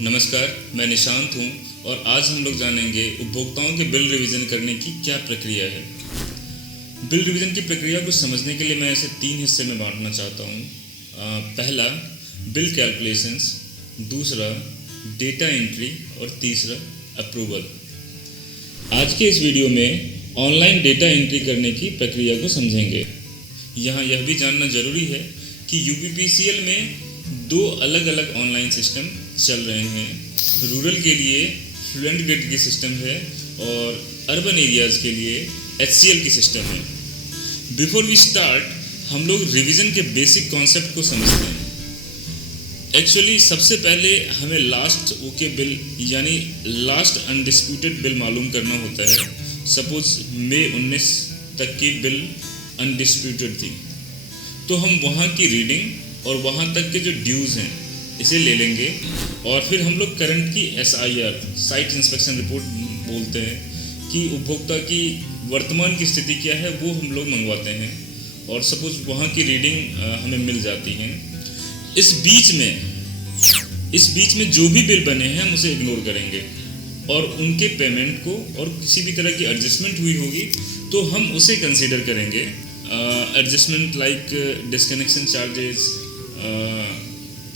नमस्कार, मैं निशांत हूं और आज हम लोग जानेंगे उपभोक्ताओं के बिल रिवीजन करने की क्या प्रक्रिया है। बिल रिवीजन की प्रक्रिया को समझने के लिए मैं इसे 3 हिस्से में बांटना चाहता हूं। पहला बिल कैलकुलेशंस, दूसरा डेटा एंट्री और तीसरा अप्रूवल। आज के इस वीडियो में ऑनलाइन डेटा एंट्री करने की प्रक्रिया को समझेंगे। यहाँ यह भी जानना जरूरी है कि यूपीपीसीएल में 2 अलग अलग ऑनलाइन सिस्टम चल रहे हैं। रूरल के लिए फ्लुएंट ग्रिड की सिस्टम है और अर्बन एरियाज़ के लिए HCL की सिस्टम है। बिफोर वी स्टार्ट, हम लोग रिवीजन के बेसिक कॉन्सेप्ट को समझते हैं। एक्चुअली सबसे पहले हमें लास्ट ओके बिल यानी लास्ट अनडिस्प्यूटेड बिल मालूम करना होता है। सपोज मई 19 तक की बिल अनडिस्प्यूटेड थी, तो हम वहाँ की रीडिंग और वहाँ तक के जो ड्यूज़ हैं इसे ले लेंगे और फिर हम लोग करंट की SIR साइट इंस्पेक्शन रिपोर्ट बोलते हैं कि उपभोक्ता की वर्तमान की स्थिति क्या है, वो हम लोग मंगवाते हैं और सपोज वहाँ की रीडिंग हमें मिल जाती है। इस बीच में जो भी बिल बने हैं हम उसे इग्नोर करेंगे और उनके पेमेंट को और किसी भी तरह की एडजस्टमेंट हुई होगी तो हम उसे कंसीडर करेंगे। Adjustment like disconnection charges,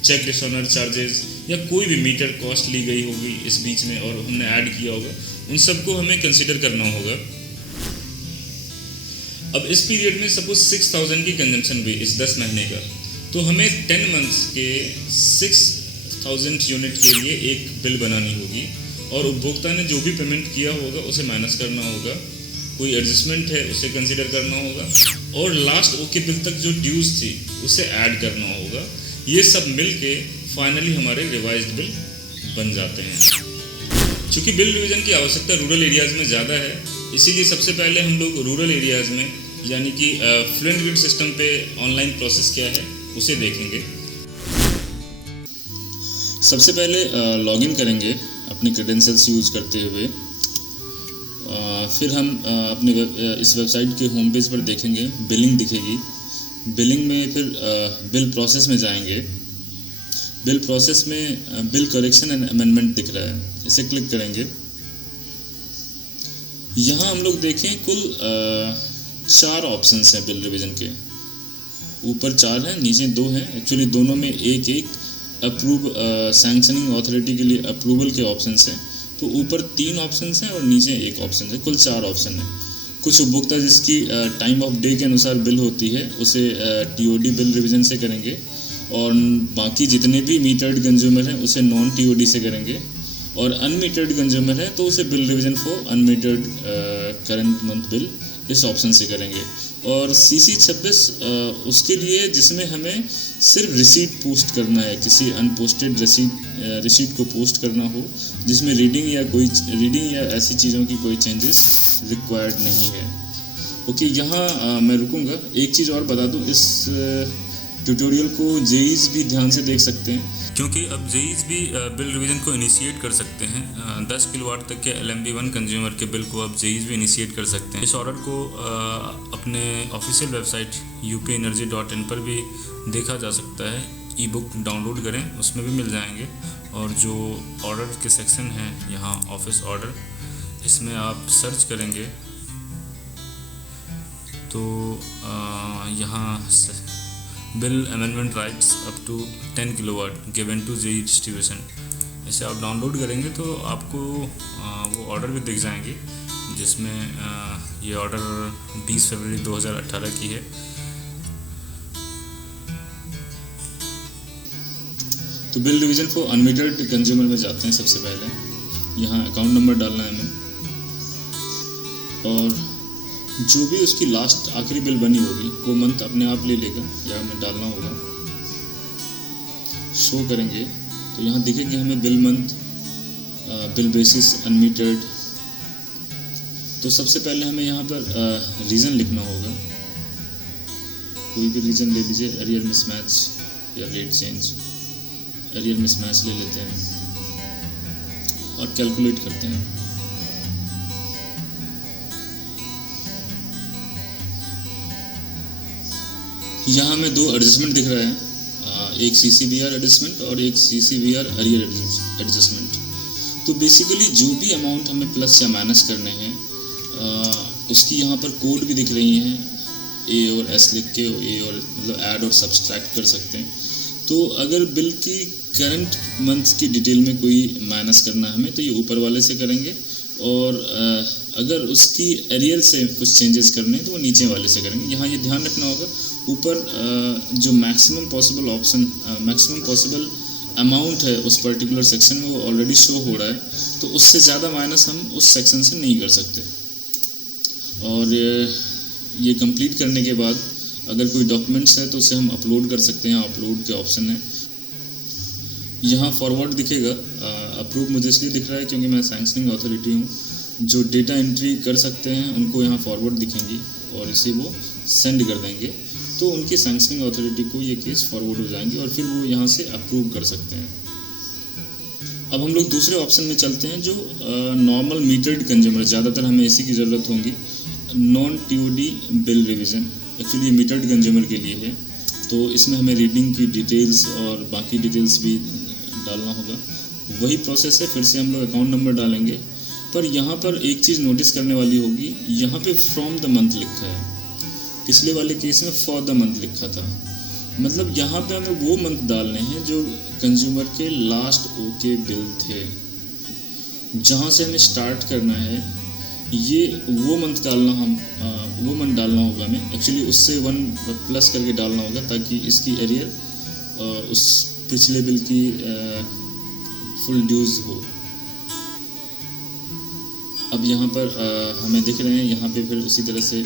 cheque dishonour charges या कोई भी मीटर कॉस्ट ली गई होगी इस बीच में और हमने ऐड किया होगा, उन सबको हमें कंसीडर करना होगा। अब इस पीरियड में सपोज 6000 की कंजम्पशन हुई इस 10 महीने का, तो हमें 10 मंथ्स के 6000 यूनिट के लिए एक बिल बनानी होगी और उपभोक्ता ने जो भी पेमेंट किया होगा उसे माइनस करना होगा, कोई एडजस्टमेंट है उसे कंसीडर करना होगा और लास्ट ओके बिल तक जो ड्यूज थी उसे ऐड करना होगा। ये सब मिल के फाइनली हमारे रिवाइज्ड बिल बन जाते हैं। चूँकि बिल रिवीजन की आवश्यकता रूरल एरियाज़ में ज़्यादा है, इसीलिए सबसे पहले हम लोग रूरल एरियाज़ में यानी कि फ्लुएंट ग्रिड सिस्टम पे ऑनलाइन प्रोसेस क्या है उसे देखेंगे। सबसे पहले लॉगिन करेंगे अपनी क्रेडेंशियल्स यूज करते हुए। फिर हम अपने इस वेबसाइट के होम पेज पर देखेंगे, बिलिंग दिखेगी। बिलिंग में फिर बिल प्रोसेस में जाएंगे। बिल प्रोसेस में बिल करेक्शन एंड अमेंडमेंट दिख रहा है, इसे क्लिक करेंगे। यहाँ हम लोग देखें कुल 4 ऑप्शंस हैं बिल रिवीजन के। ऊपर 4 हैं, नीचे 2 हैं। एक्चुअली दोनों में एक अप्रूव सैंक्शनिंग अथॉरिटी के लिए अप्रूवल के ऑप्शंस हैं, तो ऊपर 3 ऑप्शंस हैं और नीचे 1 ऑप्शन है। कुल 4 ऑप्शन है। कुछ उपभोक्ता जिसकी टाइम ऑफ डे के अनुसार बिल होती है उसे TOD बिल रिवीजन से करेंगे और बाकी जितने भी मीटर्ड कंज्यूमर हैं उसे नॉन TOD से करेंगे और अनमीटर्ड कंज्यूमर है तो उसे bill revision for unmetered current month bill इस ऑप्शन से करेंगे। और CC26 उसके लिए जिसमें हमें सिर्फ रिसीट पोस्ट करना है, किसी अनपोस्टेड रिसीट को पोस्ट करना हो जिसमें रीडिंग या ऐसी चीज़ों की कोई चेंजेस रिक्वायर्ड नहीं है। ओके, यहाँ मैं रुकूंगा। एक चीज़ और बता दूँ, इस ट्यूटोरियल को JEEs भी ध्यान से देख सकते हैं क्योंकि अब JEEs भी बिल रिवीजन को इनिशिएट कर सकते हैं। 10 किलोवाट तक के LMB1 कंज्यूमर के बिल को अब JEEs भी इनिशिएट कर सकते हैं। इस ऑर्डर को अपने ऑफिशियल वेबसाइट upenergy.in पर भी देखा जा सकता है। ई-बुक डाउनलोड करें, उसमें भी मिल जाएंगे। और जो ऑर्डर के सेक्शन हैं यहाँ ऑफिस ऑर्डर, इसमें आप सर्च करेंगे तो यहाँ bill amendment rights up to 10 kilowatt given to JEE distribution, इसे आप डाउनलोड करेंगे तो आपको वो ऑर्डर भी दिख जाएंगे जिसमें ये ऑर्डर 20 फरवरी 2018 की है। तो बिल रिवीजन फॉर अनमीटर्ड कंज्यूमर में जाते हैं। सबसे पहले यहाँ अकाउंट नंबर डालना है हमें और जो भी उसकी लास्ट आखिरी बिल बनी होगी वो मंथ अपने आप ले लेगा या हमें डालना होगा। शो करेंगे तो यहाँ दिखेंगे हमें बिल मंथ, बिल बेसिस, अनमीटर्ड। तो सबसे पहले हमें यहाँ पर रीज़न लिखना होगा, कोई भी रीज़न ले लीजिए। एरियर मिसमैच या रेट चेंज। एरियर मिसमैच ले लेते हैं और कैलकुलेट करते हैं। यहाँ हमें दो एडजस्टमेंट दिख रहा है, एक CCBR एडजस्टमेंट और एक CCBR एरियर एडजस्टमेंट। तो बेसिकली जो भी अमाउंट हमें प्लस या माइनस करने हैं उसकी यहाँ पर कोड भी दिख रही हैं, A और S लिख के A और मतलब ऐड और सब्सट्रैक्ट कर सकते हैं। तो अगर बिल की करंट मंथ की डिटेल में कोई माइनस करना है हमें तो ये ऊपर वाले से करेंगे, और अगर उसकी एरियर से कुछ चेंजेस करने हैं तो वो नीचे वाले से करेंगे। यहाँ ये ध्यान रखना होगा, ऊपर जो मैक्सिमम पॉसिबल अमाउंट है उस पर्टिकुलर सेक्शन में वो ऑलरेडी शो हो रहा है, तो उससे ज़्यादा माइनस हम उस सेक्शन से नहीं कर सकते। और ये कंप्लीट करने के बाद अगर कोई डॉक्यूमेंट्स है तो उसे हम अपलोड कर सकते हैं, अपलोड के ऑप्शन है। यहाँ फॉरवर्ड दिखेगा, अप्रूव मुझे इसलिए दिख रहा है क्योंकि मैं सैंक्शनिंग अथॉरिटी हूँ। जो डेटा एंट्री कर सकते हैं उनको यहाँ फॉरवर्ड दिखेंगी और इसे वो सेंड कर देंगे, तो उनकी सैंक्शनिंग अथॉरिटी को ये केस फॉरवर्ड हो जाएंगे और फिर वो यहाँ से अप्रूव कर सकते हैं। अब हम लोग दूसरे ऑप्शन में चलते हैं, जो नॉर्मल मीटर्ड कंज्यूमर, ज़्यादातर हमें इसी की ज़रूरत होगी, non TOD bill revision. Actually ये मीटर्ड कंज्यूमर के लिए है, तो इसमें हमें रीडिंग की डिटेल्स और बाकी डिटेल्स भी डालना होगा। वही प्रोसेस है, फिर से हम लोग अकाउंट नंबर डालेंगे, पर यहाँ पर एक चीज़ नोटिस करने वाली होगी, यहाँ पे फ्रॉम द मंथ लिखा है, पिछले वाले केस में फॉर द मंथ लिखा था। मतलब यहाँ पे हमें वो मंथ डालने हैं जो कंज्यूमर के लास्ट ओके बिल थे, जहाँ से हमें स्टार्ट करना है ये वो मंथ डालना डालना होगा हमें। एक्चुअली उससे 1 प्लस करके डालना होगा ताकि इसकी एरियर उस पिछले बिल की फुल ड्यूज हो। अब यहाँ पर हमें दिख रहे हैं, यहाँ पे फिर उसी तरह से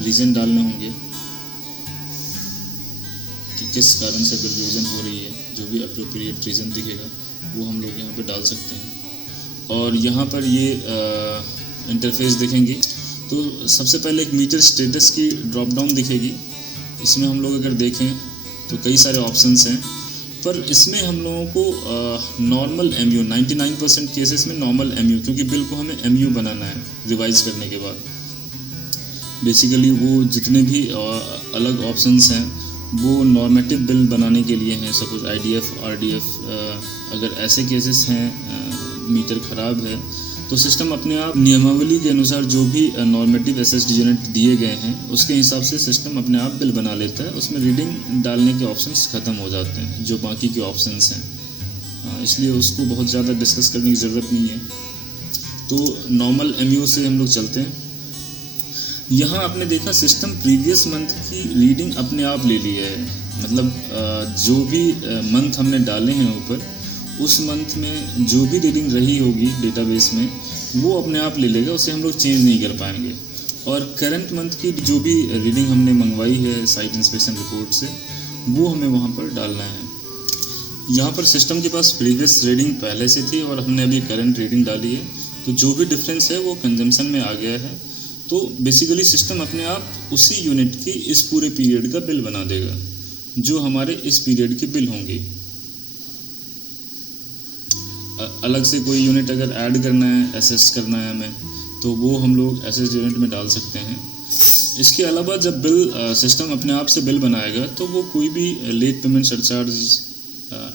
रीज़न डालने होंगे कि किस कारण से बिल रिवीजन हो रही है। जो भी अप्रोप्रिएट रीज़न दिखेगा वो हम लोग यहाँ पे डाल सकते हैं। और यहाँ पर ये इंटरफेस दिखेंगी, तो सबसे पहले एक मीटर स्टेटस की ड्रॉप डाउन दिखेगी। इसमें हम लोग अगर देखें तो कई सारे ऑप्शंस हैं, पर इसमें हम लोगों को नॉर्मल MU 99% केसेस में नॉर्मल MU, क्योंकि बिल को हमें MU बनाना है रिवाइज करने के बाद। बेसिकली वो जितने भी अलग ऑप्शंस हैं वो नॉर्मेटिव बिल बनाने के लिए हैं। सपोज IDF RDF, अगर ऐसे केसेस हैं मीटर ख़राब है तो सिस्टम अपने आप नियमावली के अनुसार जो भी नॉर्मेटिव SSD यूनिट दिए गए हैं उसके हिसाब से सिस्टम अपने आप बिल बना लेता है। उसमें रीडिंग डालने के ऑप्शंस ख़त्म हो जाते हैं जो बाकी के ऑप्शंस हैं, इसलिए उसको बहुत ज़्यादा डिस्कस करने की ज़रूरत नहीं है। तो नॉर्मल MU से हम लोग चलते हैं। यहाँ आपने देखा सिस्टम प्रीवियस मंथ की रीडिंग अपने आप ले ली है, मतलब जो भी मंथ हमने डाले हैं ऊपर उस मंथ में जो भी रीडिंग रही होगी डेटाबेस में वो अपने आप ले लेगा, उसे हम लोग चेंज नहीं कर पाएंगे। और करंट मंथ की जो भी रीडिंग हमने मंगवाई है साइट इंस्पेक्शन रिपोर्ट से वो हमें वहाँ पर डालना है। यहाँ पर सिस्टम के पास प्रीवियस रीडिंग पहले से थी और हमने अभी करंट रीडिंग डाली है, तो जो भी डिफरेंस है वो कंजम्पशन में आ गया है। तो बेसिकली सिस्टम अपने आप उसी यूनिट की इस पूरे पीरियड का बिल बना देगा जो हमारे इस पीरियड के बिल होंगे। अलग से कोई यूनिट अगर ऐड करना है, एसेस करना है हमें, तो वो हम लोग एसेस यूनिट में डाल सकते हैं। इसके अलावा जब बिल सिस्टम अपने आप से बिल बनाएगा तो वो कोई भी लेट पेमेंट सरचार्ज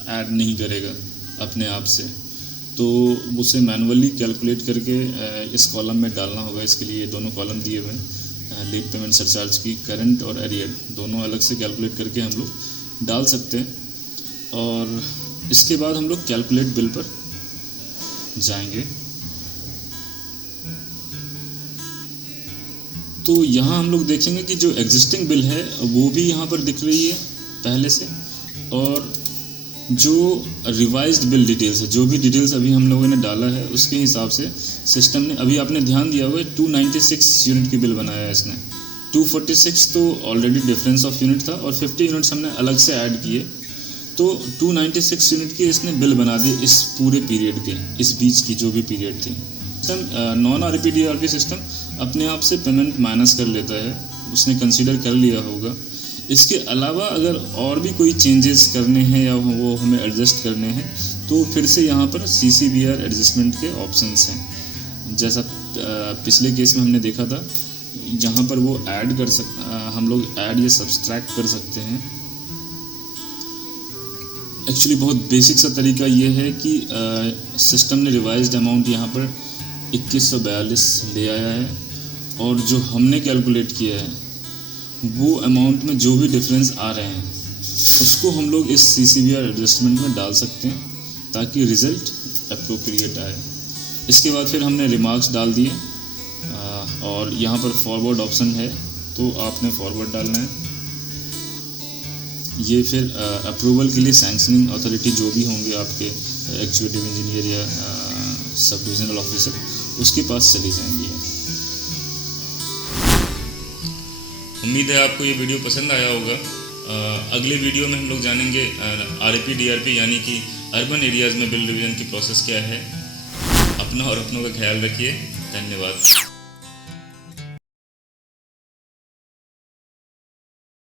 ऐड नहीं करेगा अपने आप से, तो उसे मैनुअली कैलकुलेट करके इस कॉलम में डालना होगा। इसके लिए दोनों कॉलम दिए हुए हैं, लेट पेमेंट सरचार्ज की करंट और एरियर दोनों अलग से कैलकुलेट करके हम लोग डाल सकते हैं। और इसके बाद हम लोग कैलकुलेट बिल पर जाएंगे। तो यहाँ हम लोग देखेंगे कि जो एग्जिस्टिंग बिल है वो भी यहाँ पर दिख रही है पहले से, और जो रिवाइज्ड बिल डिटेल्स है, जो भी डिटेल्स अभी हम लोगों ने डाला है उसके हिसाब से सिस्टम ने, अभी आपने ध्यान दिया होगा 296 यूनिट की बिल बनाया है इसने। 246 तो ऑलरेडी डिफरेंस ऑफ यूनिट था और 50 यूनिट्स हमने अलग से ऐड किए, तो 296 यूनिट की इसने बिल बना दी इस पूरे पीरियड के, इस बीच की जो भी पीरियड थी। नॉन RPDRP सिस्टम अपने आप से पेमेंट माइनस कर लेता है, उसने कंसीडर कर लिया होगा। इसके अलावा अगर और भी कोई चेंजेस करने हैं या वो हमें एडजस्ट करने हैं तो फिर से यहाँ पर CCBR एडजस्टमेंट के ऑप्शंस हैं। जैसा पिछले केस में हमने देखा था यहाँ पर वो हम लोग ऐड या सब्सट्रैक्ट कर सकते हैं। एक्चुअली बहुत बेसिक सा तरीका ये है कि सिस्टम ने रिवाइज्ड अमाउंट यहाँ पर 2142 ले आया है, और जो हमने कैलकुलेट किया है वो अमाउंट में जो भी डिफरेंस आ रहे हैं उसको हम लोग इस CCBR एडजस्टमेंट में डाल सकते हैं ताकि रिज़ल्ट अप्रोप्रिएट आए। इसके बाद फिर हमने रिमार्क्स डाल दिए, और यहाँ पर फॉरवर्ड ऑप्शन है तो आपने फॉरवर्ड डालना है। ये फिर अप्रूवल के लिए सैंक्शनिंग अथॉरिटी जो भी होंगे आपके एग्जीक्यूटिव इंजीनियर या सब डिविजनल ऑफिसर, उसके पास चली जाएंगी। उम्मीद है आपको ये वीडियो पसंद आया होगा। अगले वीडियो में हम लोग जानेंगे RAP DRP यानी कि अर्बन एरियाज़ में बिल रिवीजन की प्रोसेस क्या है। अपना और अपनों का ख्याल रखिए। धन्यवाद।